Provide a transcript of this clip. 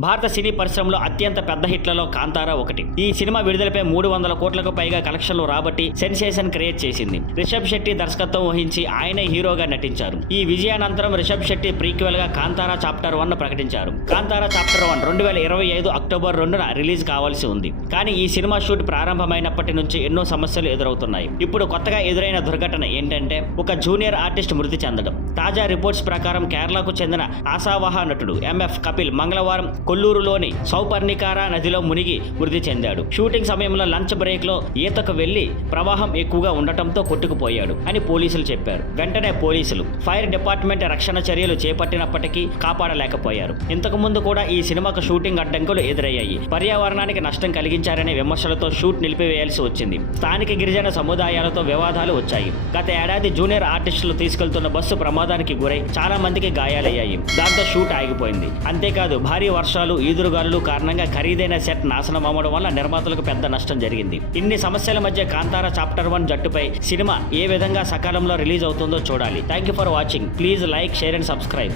భారత సినీ పరిశ్రమలో అత్యంత పెద్ద హిట్లలో కాంతారా ఒకటి. ఈ సినిమా విడుదలపై 300 కోట్లకు పైగా కలెక్షన్లు రాబట్టి సెన్సేషన్ క్రియేట్ చేసింది. రిషబ్ శెట్టి దర్శకత్వం వహించి ఆయనే హీరోగా నటించారు. ఈ విజయానంతరం రిషబ్ శెట్టి ప్రీక్వెల్ గా కాంతారా చాప్టర్ 1 ప్రకటించారు. కాంతారా చాప్టర్ 1 2025 అక్టోబర్ 2న రిలీజ్ కావాల్సి ఉంది. కానీ ఈ సినిమా షూట్ ప్రారంభమైనప్పటి నుంచి ఎన్నో సమస్యలు ఎదురవుతున్నాయి. ఇప్పుడు కొత్తగా ఎదురైన దుర్ఘటన ఏంటంటే ఒక జూనియర్ ఆర్టిస్ట్ మృతి చెందడం. తాజా రిపోర్ట్స్ ప్రకారం కేరళకు చెందిన ఆశావహ నటుడు ఎంఎఫ్ కపిల్ మంగళవారం కొల్లూరులోని సౌపర్ణికారా నదిలో మునిగి మృతి చెందాడు. షూటింగ్ సమయంలో లంచ్ బ్రేక్ లో ఈతకు వెళ్లి ప్రవాహం ఎక్కువగా ఉండటంతో కొట్టుకుపోయాడు అని పోలీసులు చెప్పారు. వెంటనే పోలీసులు, ఫైర్ డిపార్ట్మెంట్ రక్షణ చర్యలు చేపట్టినప్పటికీ కాపాడలేకపోయారు. ఇంతకు ముందు కూడా ఈ సినిమాకు షూటింగ్ అడ్డంకులు ఎదురయ్యాయి. పర్యావరణానికి నష్టం కలిగించారనే విమర్శలతో షూట్ నిలిపివేయాల్సి వచ్చింది. స్థానిక గిరిజన సముదాయాలతో వివాదాలు వచ్చాయి. గత ఏడాది జూనియర్ ఆర్టిస్టులు తీసుకెళ్తున్న బస్సు ప్రమాదానికి గురై చాలా మందికి గాయాలయ్యాయి. దాంతో షూట్ ఆగిపోయింది. అంతేకాదు భారీ వర్షాలు, ఈదురుగాలులు కారణంగా ఖరీదైన సెట్ నాశనం అవ్వడం వల్ల నిర్మాతలకు పెద్ద నష్టం జరిగింది. ఇన్ని సమస్యల మధ్య కాంతారా చాప్టర్ 1 జట్టుపై సినిమా ఏ విధంగా సకాలంలో రిలీజ్ అవుతుందో చూడాలి. Thank you for watching. Please like, share and subscribe.